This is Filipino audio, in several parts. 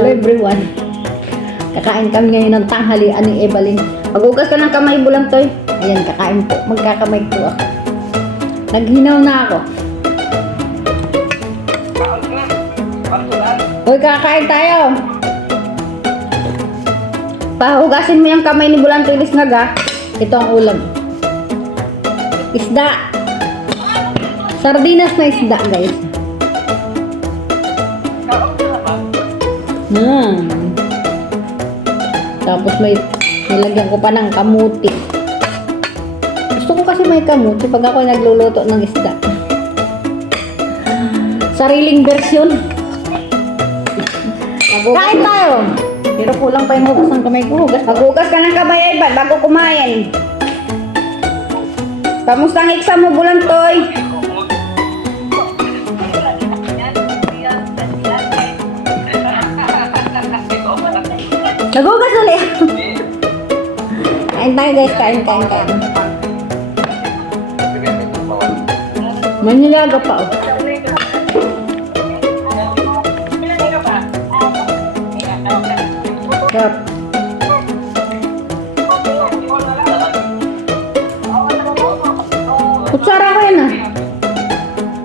Hello everyone. Kakain kami ngayon ng tanghalian ni Evelyn. Magugas ka ng kamay, Bulantoy. Ayan, kakain po. Magkakamay po ako. Naghinaw na ako. Uy, kakain tayo. Pahugasin mo yung kamay ni Bulantoy Lisnaga. Ito ang ulam. Isda. Sardinas na isda, guys. Tapos may nilagyan ko pa ng kamuti. Gusto ko kasi may kamuti pag ako nagluluto ng isda. Sariling version. Kain tayo. Pero kulang pa yung hugas ng kamay ko. Maghugas ka ng kamay, Evan, bago kumain. Kamusta ang exam mo, Bulantoy? Nagugas ulit. Kain tayo guys, kain. Manilaga pa oh. Sarap. Kutsara ko yan ah.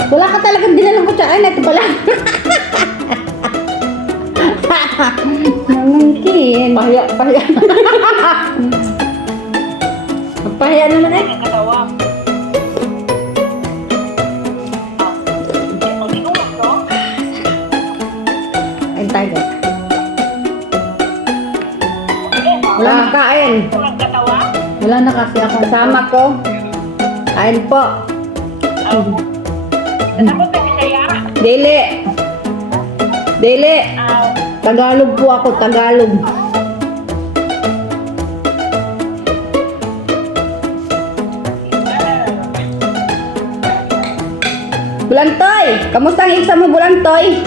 Wala ka talagang dinalang kutsara. Ay, nato pala. Mungkin. Pahiya. Pahiya naman eh. Kain tayo guys. Wala na kain. Wala na kasi ako. Kasama ko. Kain po. Dili. Tagalog po ako, Tagalog. Bulantoy! Kamusta ang exam mo, Bulantoy?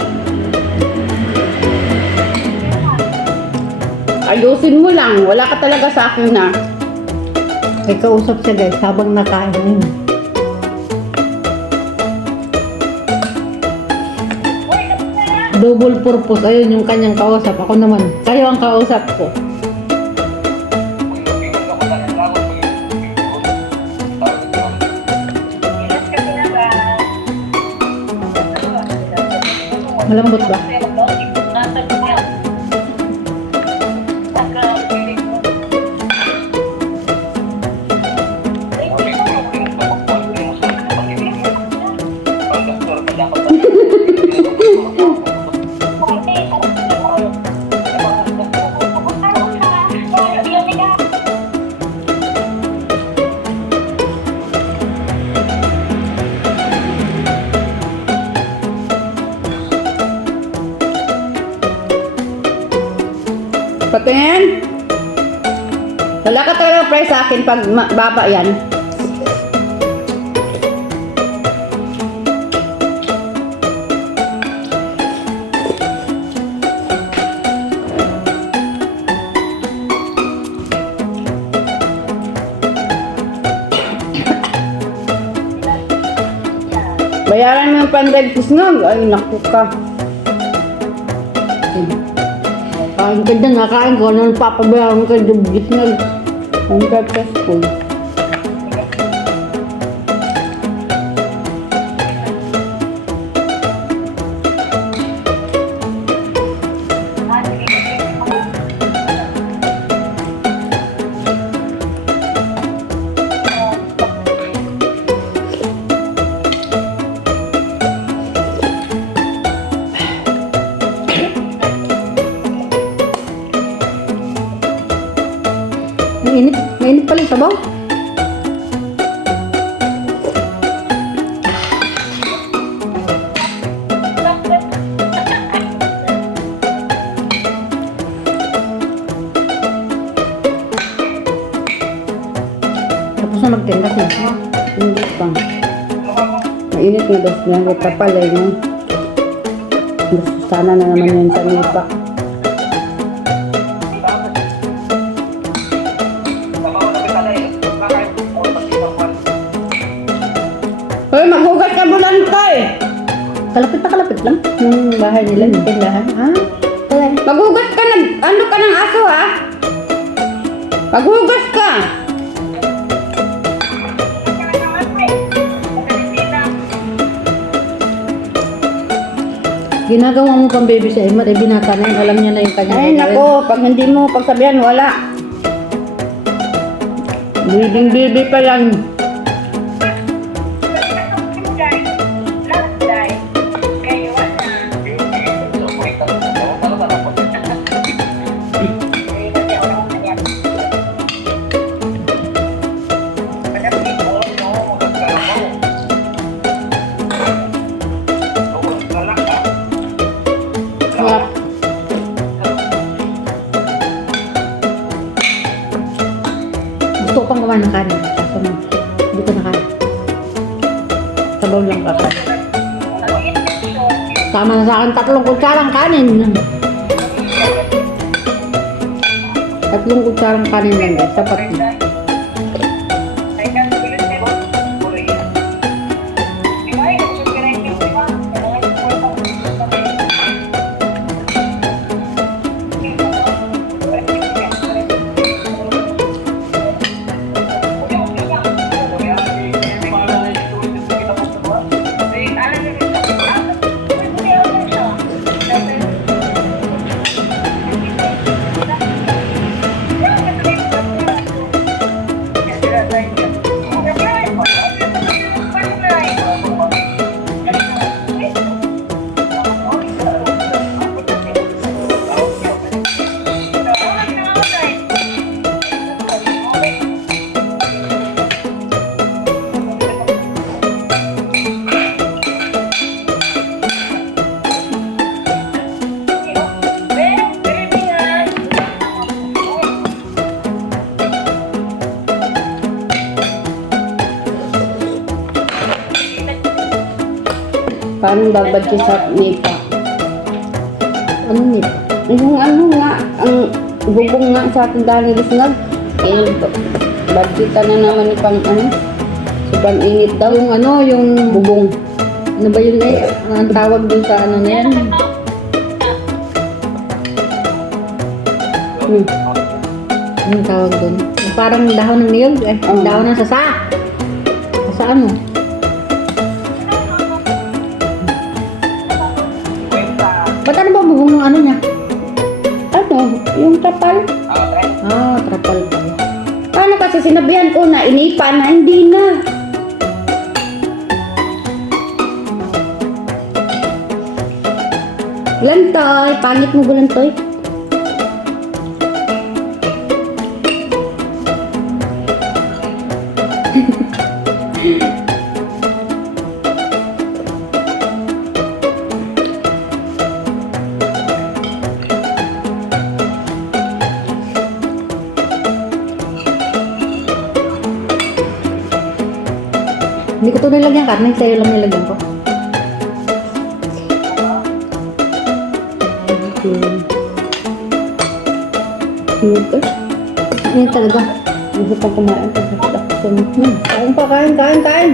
Ayusin mo lang. Wala ka talaga sa akin na. May kausap siya guys, habang nakain. Double purpose. Ayun yung kanyang kausap. Ako naman. Kayo ang kausap ko. Malambot ba? Patingin. Wala ka talaga price sa akin pag baba yan. Bayaran mo yung pan-diabetes nga. Ay, naku ka. Kain ka dyan, nakain ko. Ano papabayaran ka diabetes nga. Ang successful. Mainit pala yung sabaw. Tapos na magtindas na. Hindi pa. Mainit na guys niya. Huwag kapalay mo. Sana na naman yun sa nipa. Hoy, maghugas ka, Bulantoy! Kalapit lang. Yung bahay nila, yung tindahan. Maghugas ng aso ha. Paghugas ka. Ginagawa mo pang baby sa Emma, binata na yun. Alam niya na yung kanya. Ay, nako, pag hindi mo pagsabihan, wala. Baby pa yan. Sarap. Gusto ko pang kumain ng kanin. Kaso na, hindi ko nakain. Sabaw lang ka. Tama na sa akin 3 kutsarang kanin. 3 kutsarang kanin lang guys. Sapat na. Paano babad siya sa nipa? Ano nito? Yung ano nga, ang bubong nga sa ating dahil nag budgetan na naman ni pang ano, sobrang init daw. Yung ano, yung Bubong. ano ba yun eh? Ang tawag dun sa ano na yan? Anong tawag dun? Yung parang dahon ng niyog eh. Oo. Dahon ng sasa. Sasa ano? Ba't ano ba bubong ng ano niya? Ano, yung tapal. Ah, trapal pala. Paano kasi sinabihan ko na inipa na, hindi na. Bulantoy, pangit mo bulantoy. Hindi ko ito nilagyan karne, sa'yo lang nilagyan ko. Okay. Ayan talaga. Gusto pang kumain kasi Kain pa, kain.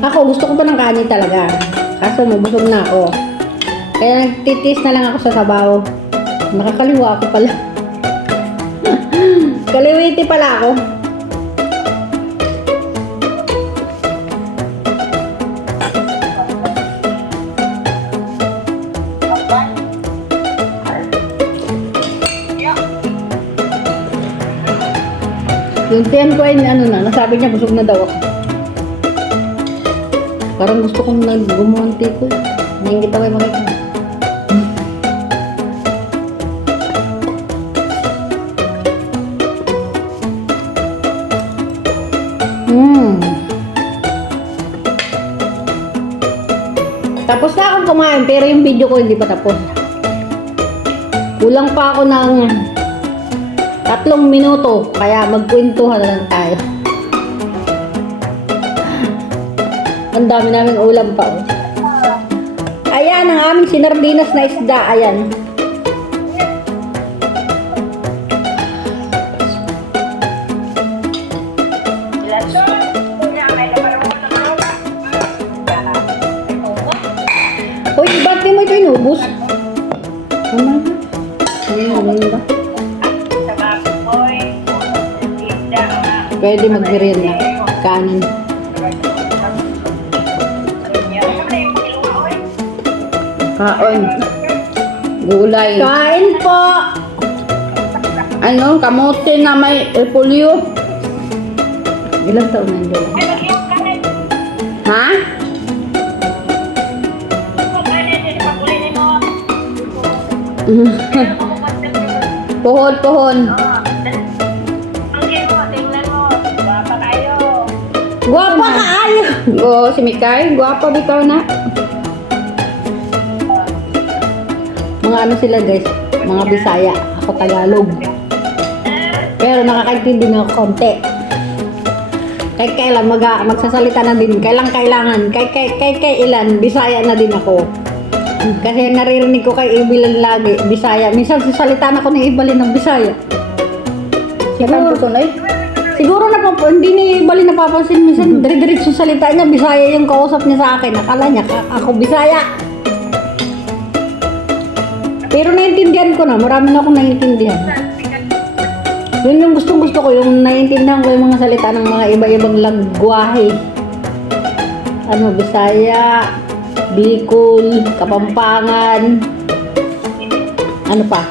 Ako, gusto ko pa ng kanin talaga. Kaso mabusog na ako. Kaya nagtitis na lang ako sa sabaw. Nakakaliwa ako pala. Kaliwiti pala ako. Yung tiyan ko ay ano na, nasabi niya busog na daw ako. Parang gusto kong nag-gumunti ko. Ningit ako yung makikita. Tapos na akong kumain, pero yung video ko hindi pa tapos. Kulang pa ako ng 3 minuto, kaya magkwentuhan na lang tayo. Ang dami namin ulam pa. Oh. Ayan, ang aming sinardinas na isda. Ayan. Uy, ba't di mo ito inubos? Ano? Ano ba? Pwede mag-merienda. Kanin. Kaon. Gulay. Kain po! Ano? Kamote na may repolyo. Ilang taon na yung dalawa? Ha? Pohon. Guwapa ka ayo! O, si Mikay, guwapa bitaw na. Mga ano sila guys, mga Bisaya. Ako Tagalog. Pero nakakaintindi na ako konti. Kay kailan magsasalita na din. Kailangan. Kay ilan, Bisaya na din ako. Kasi naririnig ko kay Ibilin lagi, Bisaya. Minsan sasalita na ako ni Ibalin ng Bisaya. Siguro ko na Siguro hindi ni Ibalin napapansin. Minsan dire-diretso salita niya, Bisaya yung kausap niya sa akin. Akala niya, ako Bisaya. Pero naiintindihan ko na, marami na akong naiintindihan. Yun yung gustong-gusto ko, yung naiintindihan ko yung mga salita ng mga iba-ibang lagwahe. Ano, Bisaya, Bicol, Kapampangan, ano pa?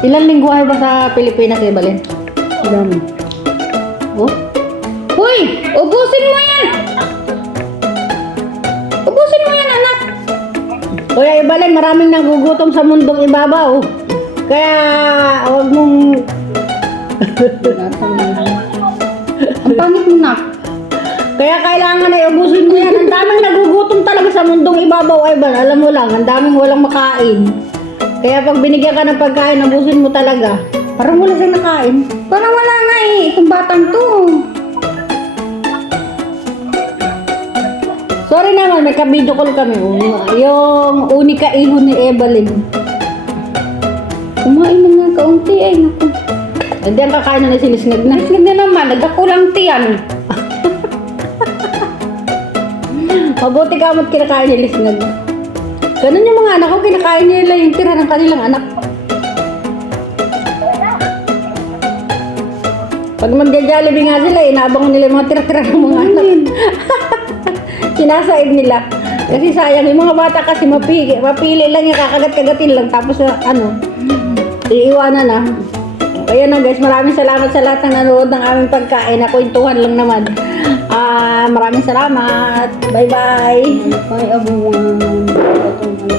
Ilan lingwahe ba sa Pilipinas, Ebalin? Dami. Oh? Uy! Ubusin mo yan! Ubusin mo yan, anak! Kuya Ebalin, maraming nagugutom sa mundong ibabaw. Kaya, huwag mong... Ang pangit mo na. Kaya kailangan na ubusin mo yan. Ang daming nagugutom talaga sa mundong ibabaw, Ebalin. Alam mo lang, ang daming walang makain. Kaya pag binigyan ka ng pagkain, ubusin mo talaga. Parang wala siyang nakain. Parang wala nga eh. Itong batang to. Sorry naman, may ka-video call kami. Yung unika iho ni Ebalin. Kumain na nga kaunti ay naku. Hindi ang kakain na sinisnag na. Naslig na naman. Nagkakulang tiyan. Mabuti ka mo't kinakain ni Lisnag. Ganun yung mga anak ko, kinakain nila yung tira ng kanilang anak. Pag magja-jollibee nga sila, inaabang nila yung mga tira-tira ng mga anak. Sinasaid nila. Kasi sayang, yung mga bata kasi mapili lang yung kakagat-kagatin lang. Tapos iiwanan na. Kaya na guys, maraming salamat sa lahat ng nanood ng aming pagkain. Nakwentuhan lang naman. Maraming salamat. Bye-bye. Ay, abuwan. Itong ano.